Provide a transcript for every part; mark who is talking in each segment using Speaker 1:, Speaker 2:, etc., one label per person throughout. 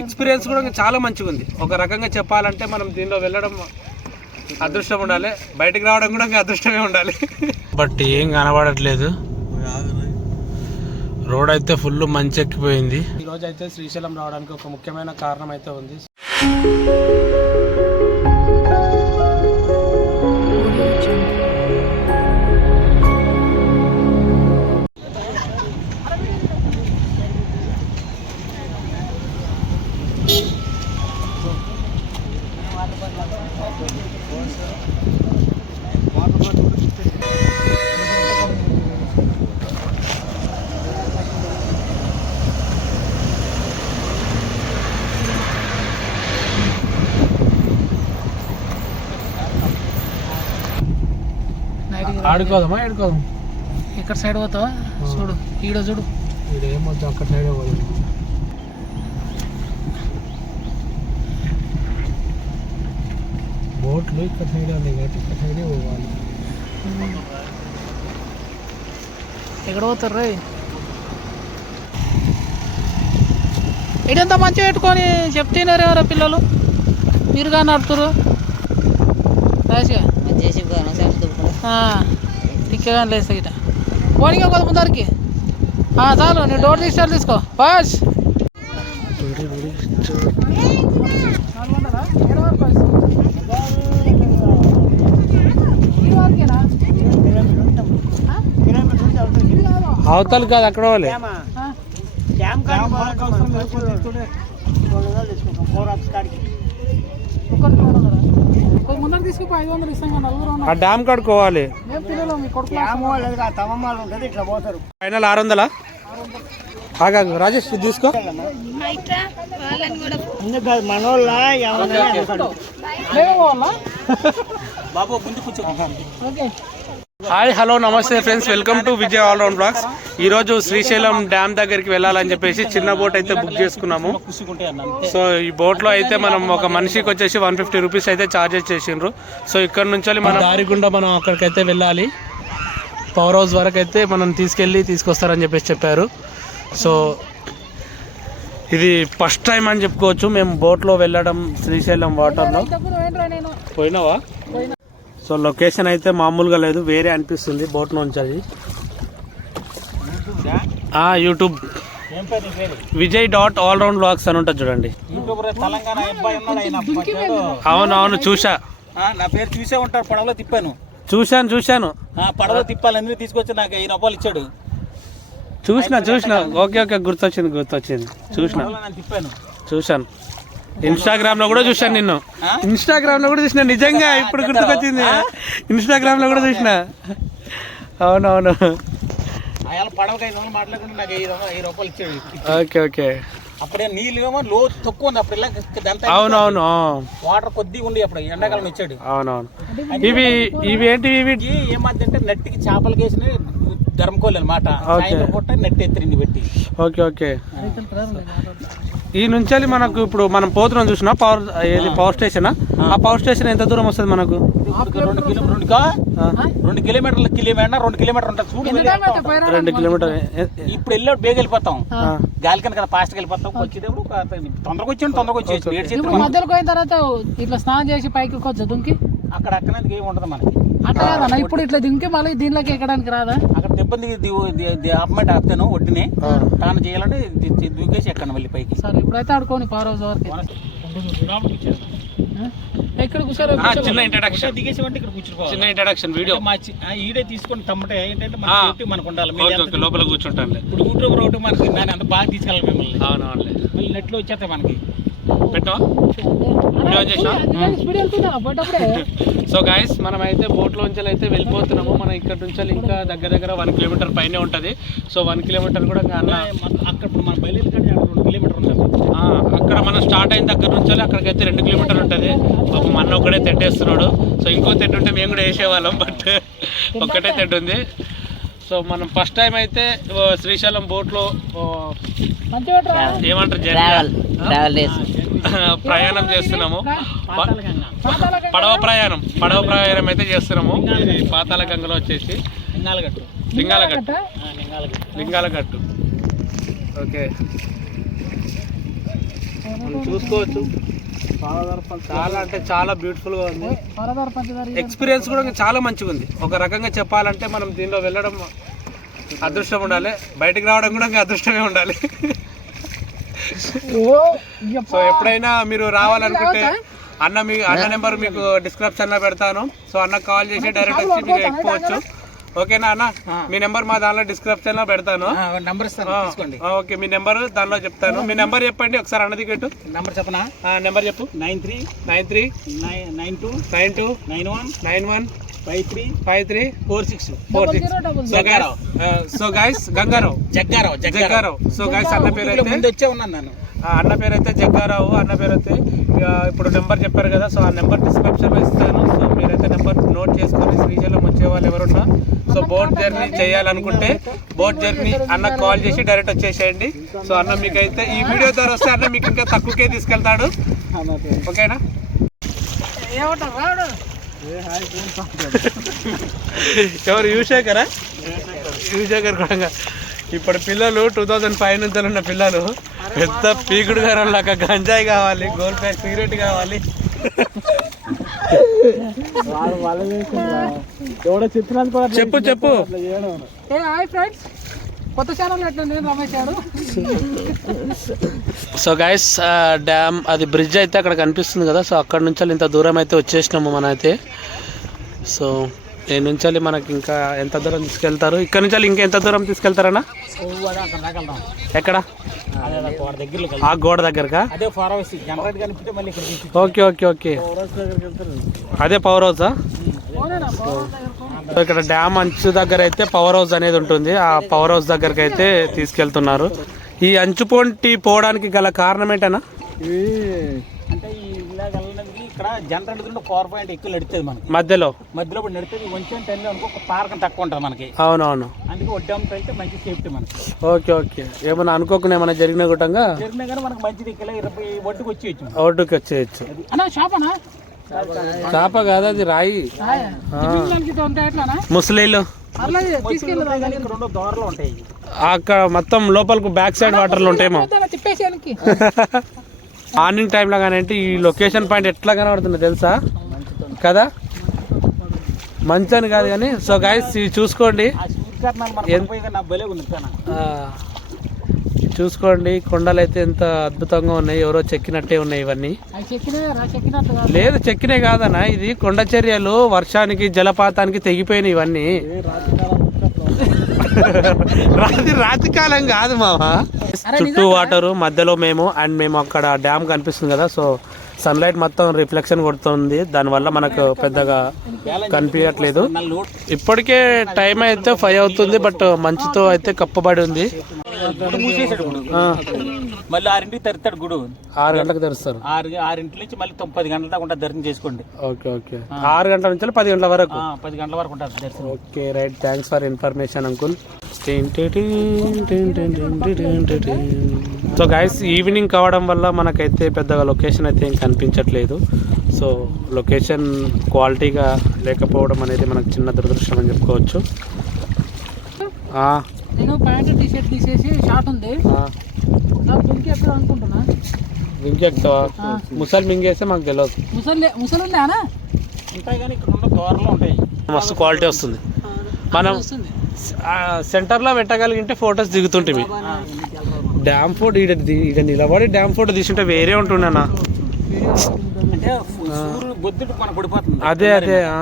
Speaker 1: Experience కూడా చాలా మంచిగా ఉంది ఒక రకంగా చెప్పాలంటే మనం దీనిలో వెళ్ళడం అదృష్టం ఉండాలి. బయటికి రావడం కూడా ఇంకా అదృష్టమే ఉండాలి. బట్ ఏం కనబడట్లేదు. రోడ్ అయితే ఫుల్ మంచి ఎక్కిపోయింది ఈ రోజు అయితే శ్రీశైలం రావడానికి ఒక ముఖ్యమైన కారణం అయితే ఉంది. ఆడుకోదామా ఆడుకోదాం
Speaker 2: ఇక్కడ సైడ్ పోతావా? చూడు ఈడ చూడు.
Speaker 1: ఇక్కడ ఏమొద్దు అక్కడ సైడే పోదాం. బోట్లు ఇక్కడ సైడే ఉన్నాయి కాబట్టి ఇక్కడ సైడే పోవాలి.
Speaker 2: ఎక్కడ పోతారు రే? ఇడంతా మంచిగా పెట్టుకొని చెప్తున్నారు ఎవరో పిల్లలు. మీరుగా నడుపుతారు రాసిగా దిక్కగా లేస్తా గిట పోనీగా కొంత ముందరికి ఆ, చాలు నీ డోర్ తీసి తీసుకో బాస్
Speaker 1: అవతల కాదు అక్కడ వాళ్ళే. ఆ డ్యామ్ కాడుకోవాలి ఫైనల్ ఆరు వందలా ఆగా రాజేష్ తీసుకో.
Speaker 2: మేమే పోవాలా okay.
Speaker 1: Hi hello namaste friends. Welcome to Vijay all round blogs ఈ రోజు శ్రీశైలం డ్యామ్ దగ్గరికి వెళ్ళాలని చెప్పేసి చిన్న బోట్ అయితే బుక్ చేసుకున్నాము. సో ఈ బోట్లో అయితే మనం ఒక మనిషికి వచ్చేసి వన్ ఫిఫ్టీ రూపీస్ అయితే చార్జెస్ చేసిండ్రు. సో ఇక్కడ నుంచి మన దారి గుండా మనం అక్కడికైతే వెళ్ళాలి. పవర్ హౌస్ వరకు అయితే మనం తీసుకెళ్ళి తీసుకొస్తారని చెప్పేసి చెప్పారు. సో ఇది ఫస్ట్ టైం అని చెప్పుకోవచ్చు. మేము బోట్లో వెళ్ళడం శ్రీశైలం వాటర్లో పోయినావా? సో లొకేషన్ అయితే మామూలుగా లేదు వేరే అనిపిస్తుంది బోట్ నుంచి అది. YouTube. Vijay dot all round blogs అని ఉంటుంది చూడండి. అవును అవును చూసా
Speaker 3: నా పేరు చూసే ఉంటారు పడవలో తిప్పాను.
Speaker 1: చూశాను చూశాను.
Speaker 3: పడవలో తిప్పాలని తీసుకొచ్చి నాకు ఐదు రూపాయలు ఇచ్చాడు.
Speaker 1: చూసిన చూసిన. ఓకే ఓకే గుర్తొచ్చింది గుర్తొచ్చింది. చూసిన.
Speaker 3: తిప్పాను.
Speaker 1: చూశాను. ఇన్స్టాగ్రామ్లో కూడా చూశాను నిన్ను? ఇన్స్టాగ్రామ్లో కూడా చూసిన. నిజంగా ఇప్పుడు గుర్తుకొచ్చింది. ఇన్స్టాగ్రామ్లో కూడా చూసిన. అవునవును. Okay okay.
Speaker 3: అప్పుడే నీళ్ళు ఏమో లో తక్కువ ఉంది. అప్పుడు
Speaker 1: అవునవును.
Speaker 3: వాటర్ కొద్దిగా ఉంది అప్పుడు ఎండాకాలం ఇచ్చాడు.
Speaker 1: అవునవును. ఇవి ఇవి ఏంటి ఇవి?
Speaker 3: అంటే నెట్కి చేపలు వేసిన గరంకోలు అనమాట సాయంత్రం పూట నెట్ ఎత్తిరింది పెట్టి.
Speaker 1: Okay okay. ఈ నుంచి మనకు ఇప్పుడు మనం పోతున్నాం చూసినా పవర్ ఏది పవర్ స్టేషన్ ఆ? పవర్ స్టేషన్ ఎంత దూరం వస్తుంది మనకు?
Speaker 3: రెండు కిలో రెండు కా?
Speaker 1: ఆ,
Speaker 3: రెండు కిలోమీటర్ల కిలోమీటర్ రెండు కిలోమీటర్ ఉంటుంది. చూడు.
Speaker 1: రెండు కిలోమీటర్
Speaker 3: ఇప్పుడు వెళ్ళి బేగ వెళ్ళిపోతాం. గాలి కనుక ఫాస్ట్గా వెళ్ళిపోతాం. వచ్చేటప్పుడు తొందరగా వచ్చాడు తొందరగా వచ్చేసి ఏడు చేతులు
Speaker 2: ఇప్పుడు మధ్యలో పోయిన తర్వాత ఇట్లా స్నానం చేసి పైకి దుంకి?
Speaker 3: అక్కడ అక్కడనేది ఏమి ఉండదు మనకి.
Speaker 2: అట్లా కాదన్న ఇప్పుడు ఇట్లా దింకి మళ్ళీ దీనిలోకి ఎక్కడానికి రాదా?
Speaker 3: దెబ్బకి ఆపమంటే ఆపుతాను ఒడ్డునే. తాను చేయాలంటే దూకేసి ఎక్కండి మళ్ళీ పైకి?
Speaker 2: సరే ఇప్పుడైతే ఆడుకోని పవర్ హౌస్ వరకు. ఎక్కడ కూర్చోరు
Speaker 1: ఆ, చిన్న ఇంట్రడక్షన్
Speaker 3: దిగేసి అంటే ఇక్కడ కూర్చుకోవాలి
Speaker 1: చిన్న ఇంట్రడక్షన్ వీడియో
Speaker 3: మా ఈడే తీసుకొని తమ్మటే ఏంటంటే మన. సేఫ్టీ మనకు ఉండాలి.
Speaker 1: లోపల కూర్చుంటానులే.
Speaker 3: ఇప్పుడు యూట్యూబ్ రోడ్డు మనకి దాని అంత బాగా తీసుకెళ్ళాలి మిమ్మల్ని.
Speaker 1: అవునవునులే.
Speaker 3: మళ్ళీ నెట్లో వచ్చేస్తాయి మనకి.
Speaker 2: పోయేటప్పుడే.
Speaker 1: సో గాయస్ మనం అయితే బోట్ లోంచి అయితే వెళ్ళిపోతున్నాము. మనం ఇక్కడ నుంచి ఇంకా దగ్గర దగ్గర వన్ కిలోమీటర్ పైనే ఉంటుంది. సో వన్ కిలోమీటర్ కూడా అన్న
Speaker 3: అక్కడ మన బయలుదేరి రెండు కిలోమీటర్ ఉంటుంది.
Speaker 1: ఆ, అక్కడ మనం స్టార్ట్ అయిన దగ్గర నుంచి అక్కడికైతే రెండు కిలోమీటర్లు ఉంటుంది. ఒక మన ఒక్కడే తెట్టేస్తున్నాడు. సో ఇంకో తెట్టు ఉంటే మేము కూడా వేసేవాళ్ళం బట్ ఒక్కటే తెట్టు ఉంది. సో మనం ఫస్ట్ టైం అయితే శ్రీశైలం బోట్లో ఏమంటారు? జర్నీ ప్రయాణం చేస్తున్నాము. పడవ ప్రయాణం పడవ ప్రయాణం అయితే చేస్తున్నాము. ఇది పాతాళ గంగలో వచ్చేసి.
Speaker 3: లింగాలగట్టు.
Speaker 1: లింగాలగట్టు?
Speaker 3: లింగాలగట్టు.
Speaker 1: లింగాలగట్టు. ఓకే. మనం చూసుకోవచ్చు. చాలా అంటే చాలా బ్యూటిఫుల్గా ఉంది ఎక్స్పీరియన్స్ కూడా ఇంకా చాలా మంచిగా ఉంది. ఒక రకంగా చెప్పాలంటే మనం దీనిలో వెళ్ళడం అదృష్టం ఉండాలి. బయటికి రావడం కూడా ఇంకా అదృష్టమే ఉండాలి. సో ఎప్పుడైనా మీరు రావాలనుకుంటే అన్న మీ అన్న నెంబర్ మీకు డిస్క్రిప్షన్లో పెడతాను. సో అన్న కాల్ చేసి డైరెక్ట్ వచ్చి మీకు ఎక్కిపోవచ్చు ఓకేనా అన్న మీ నెంబర్ మా దానిలో డిస్క్రిప్షన్లో పెడతాను.
Speaker 3: నంబర్
Speaker 1: ఓకే మీ నెంబర్ దానిలో చెప్తాను. మీ నెంబర్ చెప్పండి ఒకసారి అన్నది కట్టు
Speaker 3: నంబర్ చెప్పనా?
Speaker 1: నెంబర్ చెప్పు.
Speaker 3: Nine three
Speaker 1: nine three
Speaker 3: nine two
Speaker 1: nine two
Speaker 3: nine one
Speaker 1: nine one
Speaker 3: five three
Speaker 1: five three
Speaker 3: four six
Speaker 1: four six. So guys so guys Gangarao.
Speaker 3: Jaggarao
Speaker 1: Jaggarao. So guys అన్న పేరు అయితే
Speaker 3: ముందు వచ్చే ఉన్నాను నేను.
Speaker 1: అన్న పేరు అయితే జగ్గారావు అన్న పేరు అయితే ఇప్పుడు నెంబర్ చెప్పారు కదా సో ఆ నెంబర్ డిస్క్రిప్షన్లో ఇస్తాను. సో మీరైతే నెంబర్ నోట్ చేసుకొని శ్రీశైలం వచ్చే వాళ్ళు ఎవరున్నా సో బోట్ జర్నీ చేయాలనుకుంటే బోట్ జర్నీ అన్న కాల్ చేసి డైరెక్ట్ వచ్చేసేయండి. సో అన్న మీకైతే ఈ వీడియో ద్వారా వస్తే అన్న మీకు ఇంకా తక్కువకే తీసుకెళ్తాడు. ఓకేనా? ఎవరు యువశేఖరా? యువశేఖర్ కూడా ఇప్పుడు పిల్లలు టూ థౌజండ్ ఫైవ్ నుంచి ఉన్న పిల్లలు పెద్ద పీకుడు గారు లాగా గంజాయి కావాలి గోల్ ప్యాక్ సిగరెట్ కావాలి. చెప్పు చెప్పు.
Speaker 2: ఏ హాయ్ ఫ్రెండ్స్. కొత్త ఛానల్ ఎట్లా నేను రమేష్ గారు.
Speaker 1: సో గైస్ డ్యామ్ అది బ్రిడ్జ్ అయితే అక్కడ కనిపిస్తుంది కదా. సో అక్కడ నుంచి ఇంత దూరం అయితే వచ్చేసినాము మన అయితే సో నేను నుంచి మనకి ఇంకా ఎంత దూరం తీసుకెళ్తారు? ఇక్కడ నుంచి ఇంకా ఎంత దూరం తీసుకెళ్తారన్నా? ఎక్కడ? ఆ గోడ దగ్గరకా? Okay okay okay. అదే పవర్ హౌసా ఇక్కడ డ్యామ్ అంచు దగ్గర అయితే పవర్ హౌస్ అనేది ఉంటుంది. ఆ పవర్ హౌస్ దగ్గరకి అయితే తీసుకెళ్తున్నారు. ఈ అంచు పొంటి పోవడానికి గల కారణం ఏంటన్నా
Speaker 3: అంటే ఈ ఇలాగ వెళ్ళడానికి ఇక్కడ జనరేట్ ఉంటే పవర్ పాయింట్ ఎక్కువ నడుస్తుంది మనకి.
Speaker 1: మధ్యలో.
Speaker 3: మధ్యలో ఇప్పుడు నడుస్తుంది వంచం టెన్ అనుకో ఒక పార్కం తక్కువ ఉంటుంది మనకి.
Speaker 1: అవునవును.
Speaker 3: అందుకే వడ్డాం వెళ్తే మంచి సేఫ్టీ మనకి.
Speaker 1: Okay okay. ఏమన్నా అనుకోకుండా ఏమైనా జరిగిన గుట్టంగా?
Speaker 3: జరిగినా కానీ మనకు మంచిది ఇక్కడ ఇరవై ఒడ్డుకు వచ్చి వచ్చి
Speaker 1: అవుట్కి వచ్చేయచ్చు.
Speaker 2: అన్నా షాప్ అన్నా?
Speaker 1: చేప కాదు అది రాయి. ముసలీలు అక్కడ మొత్తం లోపలకు బ్యాక్ సైడ్ వాటర్లు ఉంటాయేమో. మార్నింగ్ టైంలో కానీ అంటే ఈ లొకేషన్ పాయింట్ ఎట్లా కనబడుతుంది తెలుసా? కదా? మంచి అని కాదు కానీ సో గైస్ ఇవి చూసుకోండి. చూసుకోండి కొండలు అయితే ఎంత అద్భుతంగా ఉన్నాయి ఎవరో చెక్కినట్టే ఉన్నాయి ఇవన్నీ. లేదు చెక్కినే కాదన్న ఇది కొండ చర్యలు వర్షానికి జలపాతానికి తెగిపోయినాయి ఇవన్నీ. రాత్రి రాత్రి కాలం కాదు మామ చుట్టూ వాటర్ మధ్యలో మేము అండ్ మేము అక్కడ డ్యామ్ కనిపిస్తుంది కదా సో సన్లైట్ మొత్తం రిఫ్లెక్షన్ కొడుతుంది. దానివల్ల మనకు పెద్దగా కనిపించట్లేదు. ఇప్పటికే టైం అయితే ఫైవ్ అవుతుంది బట్ మంచుతో అయితే కప్పబడి ఉంది.
Speaker 3: మళ్ళీ ఆరింటికి తరుతాడు గుడు.
Speaker 1: ఆరు గంటలకు తెరుస్తారు.
Speaker 3: ఆరు ఆరింటి నుంచి మళ్ళీ తొమ్మిది పది గంటల దాకా ఉంటుంది దర్శనం చేసుకోండి.
Speaker 1: Okay okay. ఆరు గంటల నుంచి పది గంటల వరకు?
Speaker 3: ఆ, పది గంటల వరకు ఉంటుంది దర్శనం.
Speaker 1: Okay right. Thanks for information uncle so guys evening కావడం వల్ల మనకైతే పెద్దగా లొకేషన్ అయితే ఏం కనిపించట్లేదు. సో లొకేషన్ క్వాలిటీగా లేకపోవడం అనేది మనకు చిన్న దురదృష్టం అని చెప్పుకోవచ్చు. ఆ,
Speaker 2: నేను ప్యాంట్ టీ షర్ట్ తీసేసి షార్ట్ ఉంది.
Speaker 1: ముసలి మింగేస్తే మాకు తెలియదు
Speaker 2: ముసలి ముసలి ఉందా అన్న
Speaker 3: ఉంటాయి కానీ ఇక్కడ ఉన్న దోరలు ఉంటాయి.
Speaker 1: మస్తు క్వాలిటీ వస్తుంది. మనం సెంటర్లో పెట్టగలిగింటే ఫొటోస్ దిగుతుంటివి డ్యామ్ ఫోటో ఈడ నిలబడి డ్యామ్ ఫోటో తీసుంటే వేరే ఉంటుండేనా అదే అదే ఆ.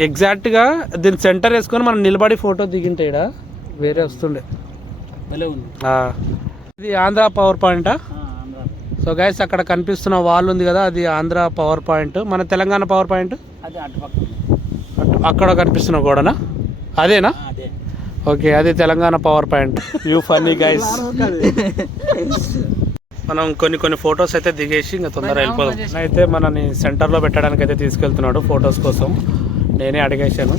Speaker 1: ఎగ్జాక్ట్గా దీని సెంటర్ వేసుకొని మనం నిలబడి ఫోటో దిగింటే ఈడ వేరే వస్తుండే.
Speaker 3: భలే ఉంది.
Speaker 1: ఆ. ఇది ఆంధ్ర పవర్ పాయింటా
Speaker 3: ఆ, ఆంధ్ర.
Speaker 1: సో గైస్ అక్కడ కనిపిస్తున్న వాల్ ఉంది కదా అది ఆంధ్ర పవర్ పాయింట్ మన తెలంగాణ పవర్ పాయింట్
Speaker 3: అది
Speaker 1: అక్కడ కనిపిస్తున్న గోడనా? అదేనా? ఓకే అది. Telangana power point you funny guys మనం కొన్ని కొన్ని ఫొటోస్ అయితే దిగేసి ఇంకా తొందరగా వెళ్ళిపోదాం. అయితే మనని సెంటర్లో పెట్టడానికి అయితే తీసుకెళ్తున్నాడు ఫొటోస్ కోసం. నేనే అడిగేశాను.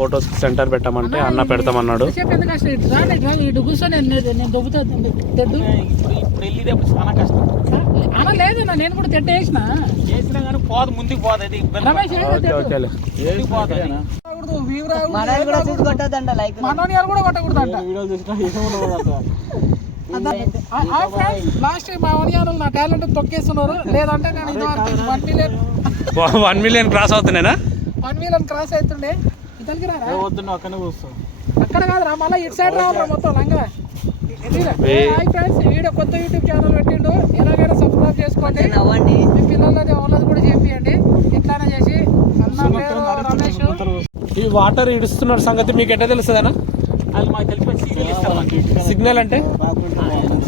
Speaker 1: ఫొటోస్ సెంటర్ పెట్టమంటే అన్న పెడతామన్నాడు.
Speaker 2: లాస్ట్ మా వనియాలు నా టాలెంట్ తొక్కేస్తున్నారు. లేదంటే నేను one million
Speaker 1: one million cross అవుతున్నాయినా?
Speaker 2: One million cross అవుతుండే.
Speaker 3: వద్దు నువ్వు అక్కడనే కూర్చో.
Speaker 2: అక్కడ కాదురా మళ్ళీ ఇటు సైడ్ రావాలి మొత్తం లంగా. హాయ్ ఫ్రెండ్స్ వీడియో కొత్త యూట్యూబ్ ఛానల్ పెట్టిండు. ఎలాగైనా సబ్స్క్రైబ్ చేసుకోండి. మీ పిల్లలది వాళ్ళది కూడా ఎట్లైనా చేసి అన్న పేరు రమేష్.
Speaker 1: ఈ వాటర్ ఇడుస్తున్న సంగతి మీకు ఎట్లా తెలుస్తుందనా
Speaker 3: అది మాకు మాకు.
Speaker 1: సిగ్నల్ అంటే?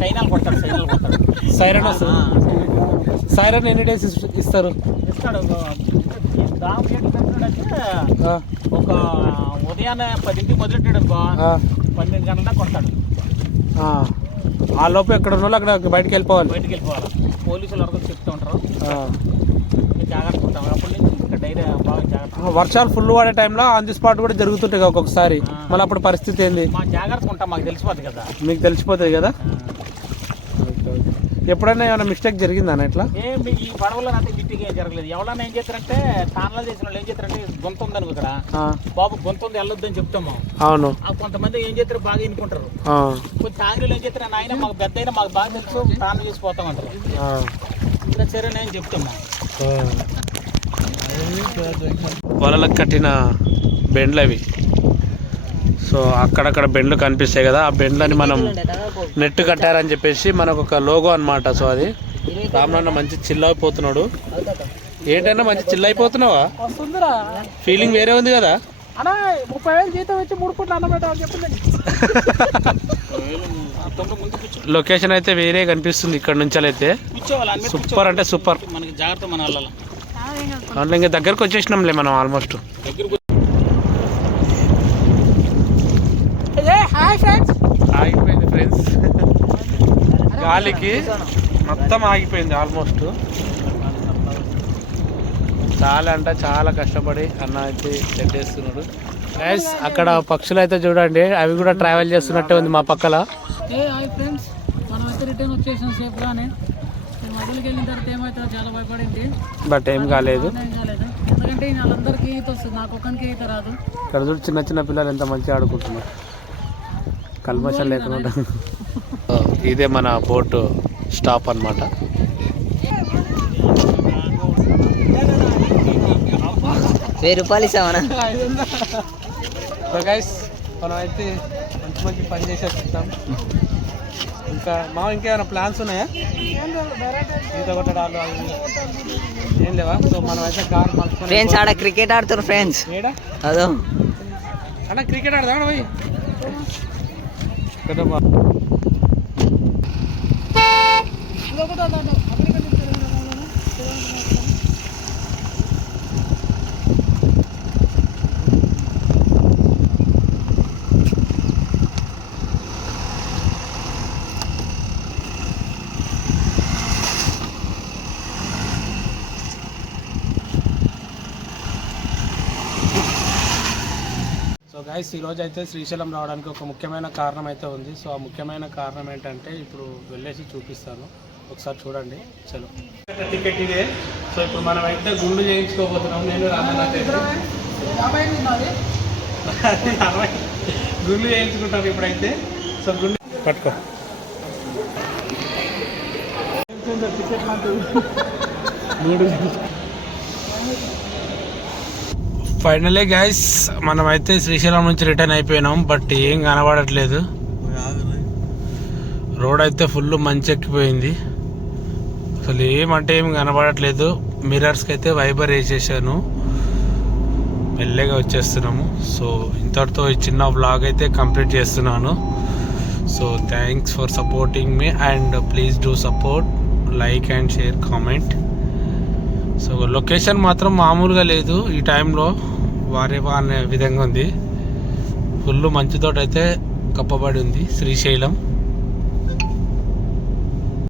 Speaker 3: సైనాలు కొడతాడు సైనాలు కొడతాడు
Speaker 1: సైరన్ వస్తుంది. సైరన్ ఎన్ని డేస్ ఇస్తారు?
Speaker 3: ఇస్తాడు దామ్
Speaker 1: ఆ,
Speaker 3: ఒక ఉదయాన్నే పదింటికి మొదలెట్టాడు అనుకో పన్నెండు గంటల కొడతాడు.
Speaker 1: ఆ. లోపు ఎక్కడ ఉన్న అక్కడ బయటకు వెళ్ళిపోవాలి.
Speaker 3: బయటికి వెళ్ళిపోవాలి పోలీసులు వరకు చెప్తూ ఉంటారు. జాగ్రత్త ఉంటాం. అప్పటి నుంచి ఇంకా డైరీ బాగా జాగ్రత్త
Speaker 1: వర్షాలు ఫుల్ పడే టైంలో ఆన్ ది స్పాట్ కూడా జరుగుతుంటాయి ఒక్కొక్కసారి. మళ్ళీ అప్పుడు పరిస్థితి ఏంది?
Speaker 3: మా జాగ్రత్త ఉంటాం. మాకు తెలిసిపోద్ది కదా.
Speaker 1: మీకు తెలిసిపోతుంది కదా? ఎప్పుడైనా ఏమైనా మిస్టేక్ జరిగిందా ఎట్లా
Speaker 3: ఏం ఈ పడవలో ఏం జరగలేదు. ఎవరన్నా ఏం చేస్తారంటే తానాలు చేసిన వాళ్ళు ఏం చేస్తారంటే గొంత ఉందని ఇక్కడ. బాబు గొంత ఉంది వెళ్ళొద్దని చెప్తాము.
Speaker 1: అవును.
Speaker 3: ఆ కొంతమంది ఏం చేస్తారు బాగా ఎన్నుకుంటారు కొంచెం తాంగ్రీలు ఏం చేస్తారు నాయన మాకు పెద్ద అయినా మాకు బాగా తెలుసు తాను చేసిపోతామంటారు
Speaker 1: ఆ,
Speaker 3: ఇంకా సరే నేను చెప్తాము.
Speaker 1: వలలకు కట్టిన బెండ్లు అవి సో అక్కడక్కడ బెండ్లు కనిపిస్తాయి కదా ఆ బెండ్లని మనం నెట్ కట్టారని చెప్పేసి మనకు ఒక లోగో అన్నమాట. సో అది రామనాన్న మంచి చిల్ అయిపోతున్నాడు ఏంటన్నా మంచి చిల్ అయిపోతున్నావా ఫీలింగ్ వేరే ఉంది కదా
Speaker 2: అన్నా ముప్పై వేలు జీతం వచ్చి మూడు పూట్ల అన్నం పెట్టామని చెప్పింది
Speaker 3: తొమ్మిది ముందు కూర్చో
Speaker 1: లొకేషన్ అయితే వేరే కనిపిస్తుంది ఇక్కడ నుంచి అయితే సూపర్ అంటే సూపర్
Speaker 3: మనకి జాగ్రత్త మన వాళ్ళ
Speaker 1: ఇంకా దగ్గరకు వచ్చేసినాంలే మనం ఆల్మోస్ట్ ఆగిపోయింది ఫ్రెండ్స్ గాలికి మొత్తం ఆగిపోయింది ఆల్మోస్ట్ చాలా అంటే చాలా కష్టపడి అన్న అయితే సెట్ చేస్తున్నాడు. గైస్ అక్కడ పక్షులు అయితే చూడండి అవి కూడా ట్రావెల్ చేస్తున్నట్టే ఉంది మా పక్కల.
Speaker 2: ఏ హాయ్ ఫ్రెండ్స్ మనం అయితే రిటర్న్ వచ్చేసాం సేఫ్గానే నేను మొదలుకి వెళ్ళిన తర్వాత ఏమవుతుందో చాలా భయపడింది.
Speaker 1: బట్ ఏం కాలేదు.
Speaker 2: ఏం కాలేదు. ఎందుకంటే ఈ వాళ్ళందరికీ ఈత వస్తుంది నాకు ఒక్కరికి ఈత రాదు.
Speaker 1: ఇక్కడ చూడు చిన్న చిన్న పిల్లలు ఎంత మంచిగా ఆడుకుంటున్నారు. కల్మషం లేకుండా ఇదే మన బోట్. స్టాప్ అన్నమాట.
Speaker 4: వెయ్యి రూపాయలు ఇస్తామన్నా?
Speaker 1: సో గైస్ మనం అయితే మంచి మంచి పని చేసి వచ్చేస్తాం ఇంకా మా ఇంకేమైనా ప్లాన్స్ ఉన్నాయా? ఈత కొట్టడాలు. ఏం లేవా? సో మనం అయితే కార్
Speaker 4: ఫ్రెండ్స్ ఆడ క్రికెట్ ఆడుతారు ఫ్రెండ్స్
Speaker 1: ఏడా?
Speaker 4: అదో.
Speaker 1: అన్న క్రికెట్ ఆడదాం పోయి? కదా
Speaker 2: గాయస్
Speaker 1: సో గైస్ ఈరోజు అయితే శ్రీశైలం రావడానికి ఒక ముఖ్యమైన కారణం అయితే ఉంది. సో ఆ ముఖ్యమైన కారణం ఏంటంటే ఇప్పుడు వెళ్ళేసి చూపిస్తాను. ఒకసారి చూడండి. చలో. టికెట్ ఇదే. సో ఇప్పుడు మనం అయితే గుండు చేయించుకోబోతున్నాం. నేను అరవై. గుండు చేయించుకుంటాను ఇప్పుడైతే. సో గుండు పట్టుకో. మూడు. ఫైనలీ గైస్ మనం అయితే శ్రీశైలం నుంచి రిటర్న్ అయిపోయినాం బట్ ఏం కనబడట్లేదు. రోడ్ అయితే ఫుల్ మంచి ఎక్కిపోయింది అసలు ఏమంటే ఏం కనబడట్లేదు. మిర్రర్స్కి అయితే వైబర్ వేసేసాను. మెల్లగా వచ్చేస్తున్నాము. సో ఇంతటితో ఈ చిన్న వ్లాగ్ అయితే కంప్లీట్ చేస్తున్నాను. So thanks for supporting me and please do support like and share comment so location మాత్రం మామూలుగా లేదు. ఈ టైంలో వారేవా అనే విధంగా ఉంది. ఫుల్ మంచుతోటైతే కప్పబడి ఉంది. శ్రీశైలం.